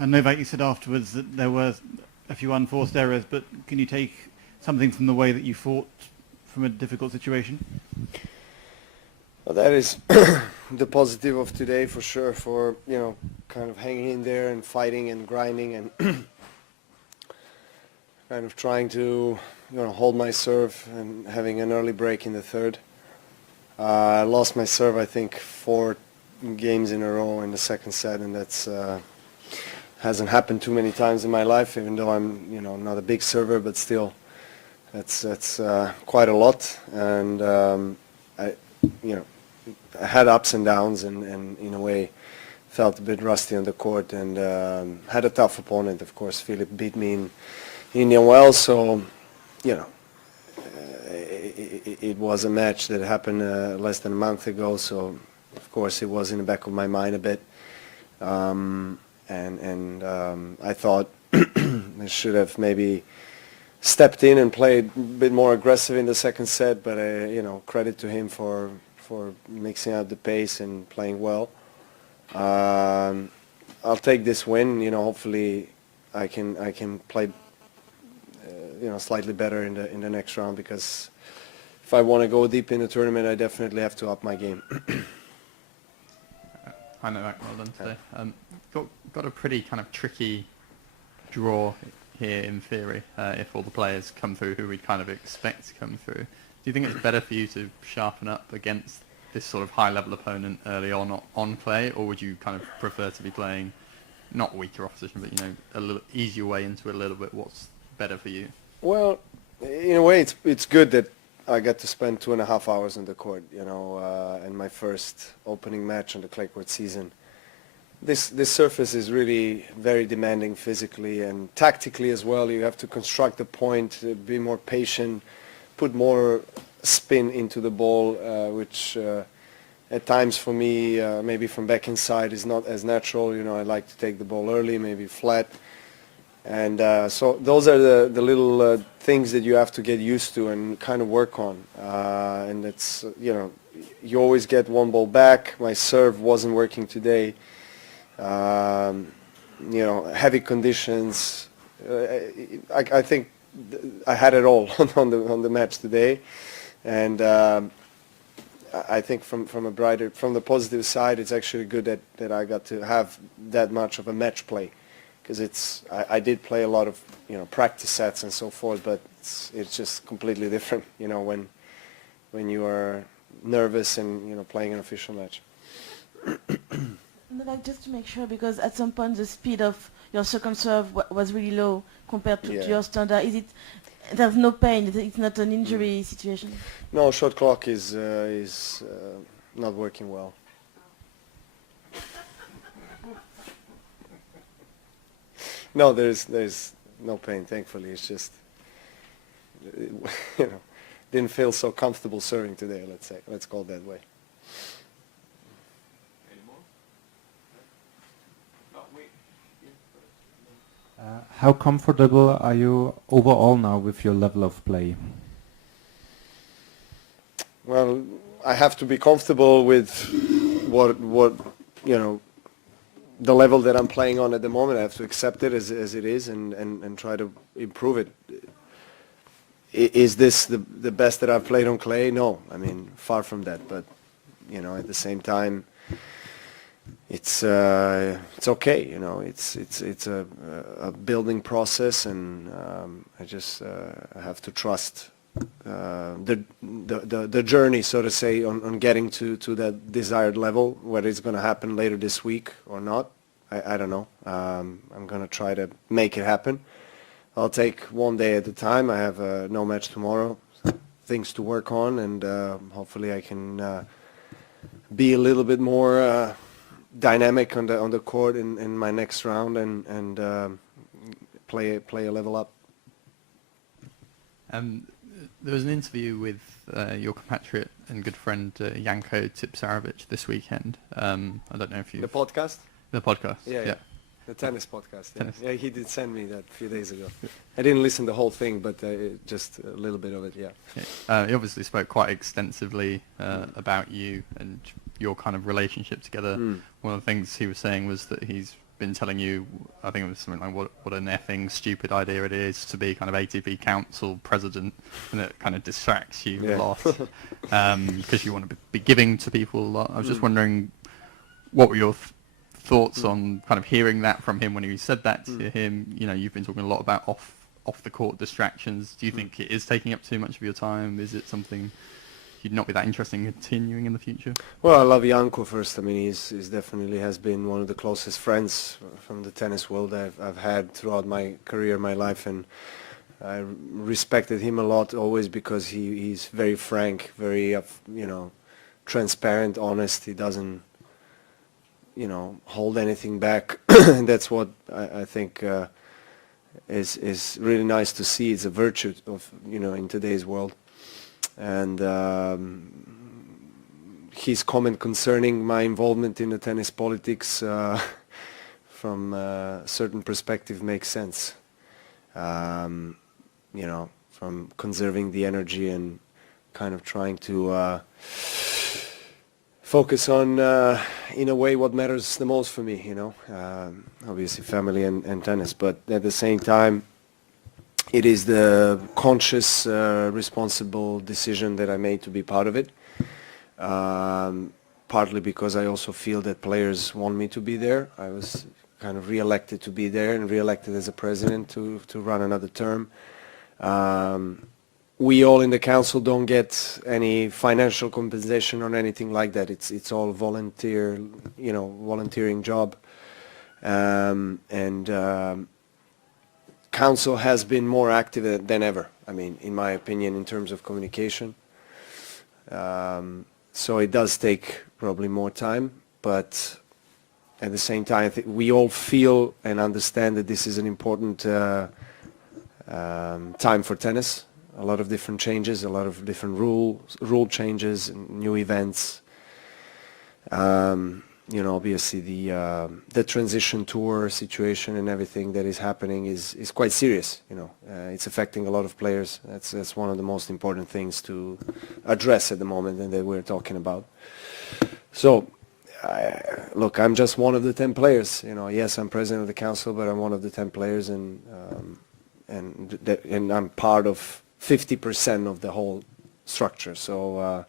And Novak, you said afterwards that there were a few unforced errors, but can you take something from the way that you fought from a difficult situation? Well, that is the positive of today for sure, for, kind of hanging in there and fighting and grinding and kind of trying to, hold my serve and having an early break in the third. I lost my serve, I think, 4 games in a row in the second set, and that's hasn't happened too many times in my life, even though I'm, not a big server, but still, that's quite a lot. And I had ups and downs, and in a way felt a bit rusty on the court, and had a tough opponent. Of course, Philip beat me in Indian Wells, so it was a match that happened less than a month ago. So of course it was in the back of my mind a bit, and I thought I should have maybe stepped in and played a bit more aggressive in the second set. But credit to him for mixing up the pace and playing well. I'll take this win. Hopefully I can play slightly better in the next round, because if I want to go deep in the tournament, I definitely have to up my game. I know that, well done today. Got a pretty kind of tricky draw here in theory, if all the players come through who we'd kind of expect to come through. Do you think it's better for you to sharpen up against this sort of high-level opponent early on clay, or would you kind of prefer to be playing not weaker opposition, but a little easier way into it a little bit? What's better for you? Well, in a way, it's good that I got to spend 2.5 hours on the court, in my first opening match on the clay court season. This surface is really very demanding physically and tactically as well. You have to construct the point, be more patient, put more spin into the ball, which at times for me, maybe from back inside, is not as natural. I like to take the ball early, maybe flat. And so those are the little things that you have to get used to and kind of work on. And it's, you always get one ball back. My serve wasn't working today. Heavy conditions. I think I had it all on the match today. And I think from the positive side, it's actually good that I got to have that much of a match play. Because I did play a lot of practice sets and so forth, but it's just completely different when you are nervous and playing an official match. Novak, just to make sure, because at some point the speed of your second serve was really low compared to your standard. There's no pain? It's not an injury situation? No, shot clock is not working well. No, there's no pain, thankfully. It's just, didn't feel so comfortable serving today, let's call it that way. Any more? How comfortable are you overall now with your level of play? Well, I have to be comfortable with what the level that I'm playing on at the moment. I have to accept it as it is and try to improve it. Is this the best that I've played on clay? No, I mean, far from that. But at the same time, it's okay. It's a building process, and I just have to trust the journey, so to say, on getting to that desired level. Whether it's going to happen later this week or not, I don't know. I'm going to try to make it happen. I'll take one day at a time. I have no match tomorrow, things to work on, and hopefully I can be a little bit more dynamic on the court in my next round and play a level up. There was an interview with your compatriot and good friend Janko Tipsarevic this weekend. I don't know if you... The podcast? The podcast, yeah. The tennis podcast. Yeah. Tennis. Yeah, he did send me that a few days ago. I didn't listen to the whole thing, but just a little bit of it, yeah. He obviously spoke quite extensively about you and your kind of relationship together. One of the things he was saying was that he's been telling you, I think it was something like what an effing stupid idea it is to be kind of ATP Council president, and it kind of distracts you a lot because you want to be giving to people a lot. I was just wondering, what were your thoughts on kind of hearing that from him when you said that to him? You know, you've been talking a lot about off the court distractions. Do you think it is taking up too much of your time? Is it something you'd not be that interested in continuing in the future? Well, I love Janko first. I mean, he's definitely has been one of the closest friends from the tennis world I've had throughout my career, my life, and I respected him a lot always because he's very frank, very transparent, honest. He doesn't hold anything back. And that's what I think is really nice to see. It's a virtue of in today's world. And his comment concerning my involvement in the tennis politics from a certain perspective makes sense. From conserving the energy and kind of trying to focus on, in a way, what matters the most for me, obviously family and tennis. But at the same time, it is the conscious, responsible decision that I made to be part of it. Partly because I also feel that players want me to be there. I was kind of re-elected to be there and re-elected as a president to run another term. We all in the council don't get any financial compensation or anything like that. It's all volunteering job. Council has been more active than ever, I mean, in my opinion, in terms of communication. So it does take probably more time, but at the same time, I think we all feel and understand that this is an important time for tennis. A lot of different changes, a lot of different rule changes, new events. Obviously the transition tour situation and everything that is happening is quite serious. It's affecting a lot of players. That's one of the most important things to address at the moment and that we're talking about. So, look, I'm just one of the 10 players. Yes, I'm president of the council, but I'm one of the 10 players, and I'm part of 50% of the whole structure. So.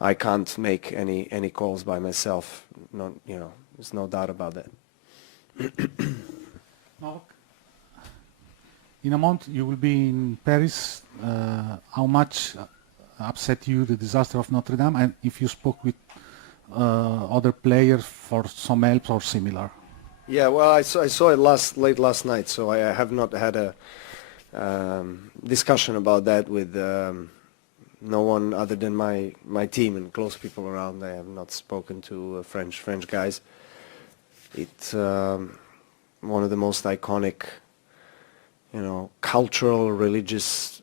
I can't make any calls by myself. There's no doubt about that. Novak, in a month you will be in Paris. How much upset you the disaster of Notre Dame, and if you spoke with other players for some help or similar? Yeah, well, I saw it late last night, so I have not had a discussion about that with. No one other than my team and close people around. I have not spoken to French guys. It's one of the most iconic, cultural, religious,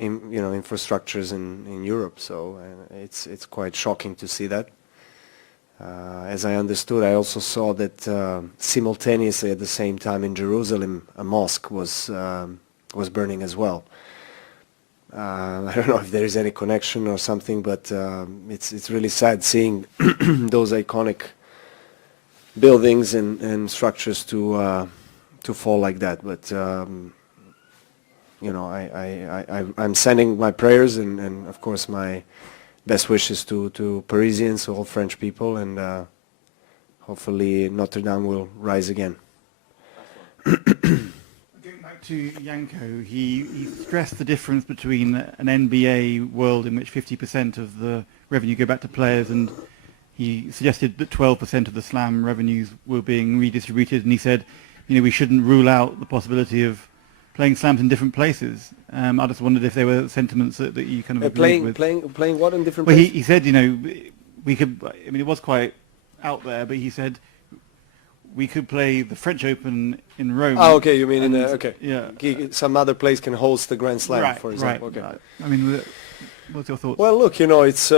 infrastructures in Europe. So it's quite shocking to see that. As I understood, I also saw that simultaneously at the same time in Jerusalem, a mosque was burning as well. I don't know if there is any connection or something, but it's really sad seeing those iconic buildings and structures to fall like that. But I'm sending my prayers and of course my best wishes to Parisians, all French people, and hopefully Notre Dame will rise again. Going back to Janko, he stressed the difference between an NBA world in which 50% of the revenue go back to players, and he suggested that 12% of the slam revenues were being redistributed, and he said, we shouldn't rule out the possibility of playing slams in different places. I just wondered if there were sentiments that you kind of agreed with. Playing what in different well, places? He said, we could, it was quite out there, but he said, we could play the French Open in Rome. Oh, okay, you mean okay. Yeah. Some other place can host the Grand Slam, for example. Right. Okay. I mean, what's your thoughts? Well, look, it's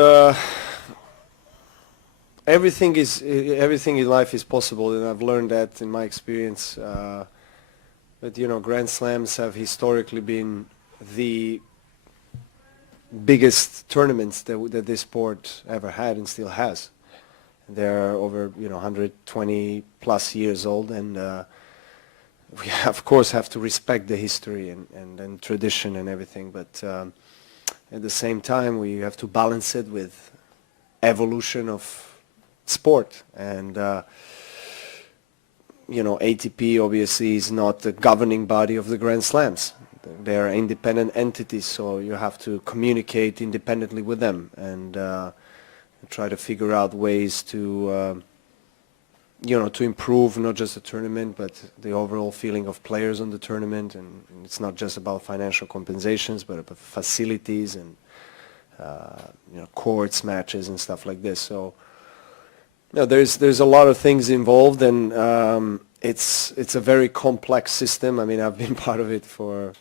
everything in life is possible, and I've learned that in my experience. But Grand Slams have historically been the biggest tournaments that this sport ever had and still has. They're over 120 plus years old, and we of course have to respect the history and tradition and everything, but at the same time we have to balance it with evolution of sport. And ATP obviously is not the governing body of the Grand Slams. They are independent entities, so you have to communicate independently with them and try to figure out ways to to improve not just the tournament but the overall feeling of players on the tournament. And it's not just about financial compensations, but about facilities and courts, matches and stuff like this. So there's a lot of things involved, and it's a very complex system. I mean, I've been part of it for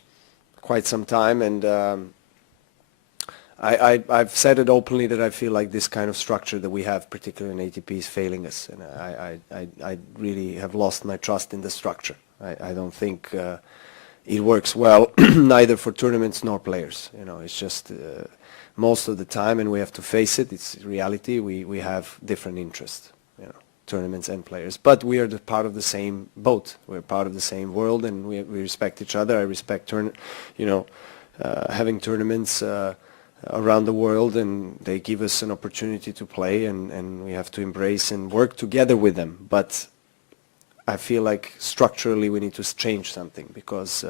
quite some time, and I've said it openly that I feel like this kind of structure that we have, particularly in ATP, is failing us, and I really have lost my trust in the structure. I don't think it works well, neither for tournaments nor players. It's just most of the time, and we have to face it, it's reality, we have different interests, tournaments and players. But we are part of the same boat. We're part of the same world, and we respect each other. I respect having tournaments around the world, and they give us an opportunity to play, and we have to embrace and work together with them. But I feel like structurally we need to change something, because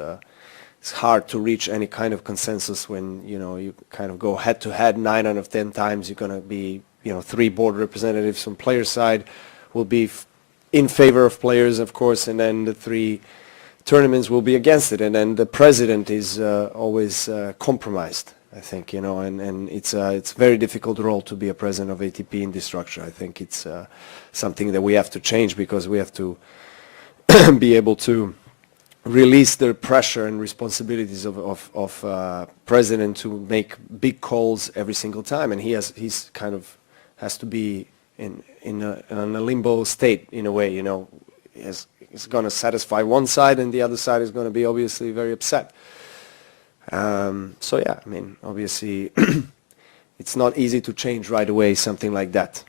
it's hard to reach any kind of consensus when you kind of go head to head 9 out of 10 times. You're going to be 3 board representatives from player side will be in favor of players, of course, and then the 3 tournaments will be against it, and then the president is always compromised, I think, and it's a very difficult role to be a president of ATP in this structure. I think it's something that we have to change, because we have to be able to release the pressure and responsibilities of president to make big calls every single time, and he's kind of has to be in a limbo state in a way. He's going to satisfy one side, and the other side is going to be obviously very upset. So yeah, I mean, obviously it's not easy to change right away something like that.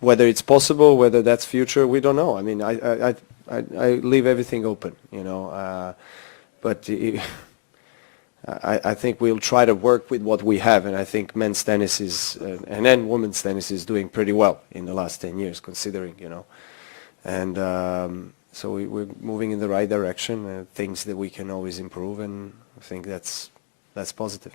Whether it's possible, whether that's future, we don't know. I mean, I leave everything open, but I think we'll try to work with what we have, and I think men's tennis is and then women's tennis is doing pretty well in the last 10 years, considering, and so we're moving in the right direction. Things that we can always improve, and I think that's positive.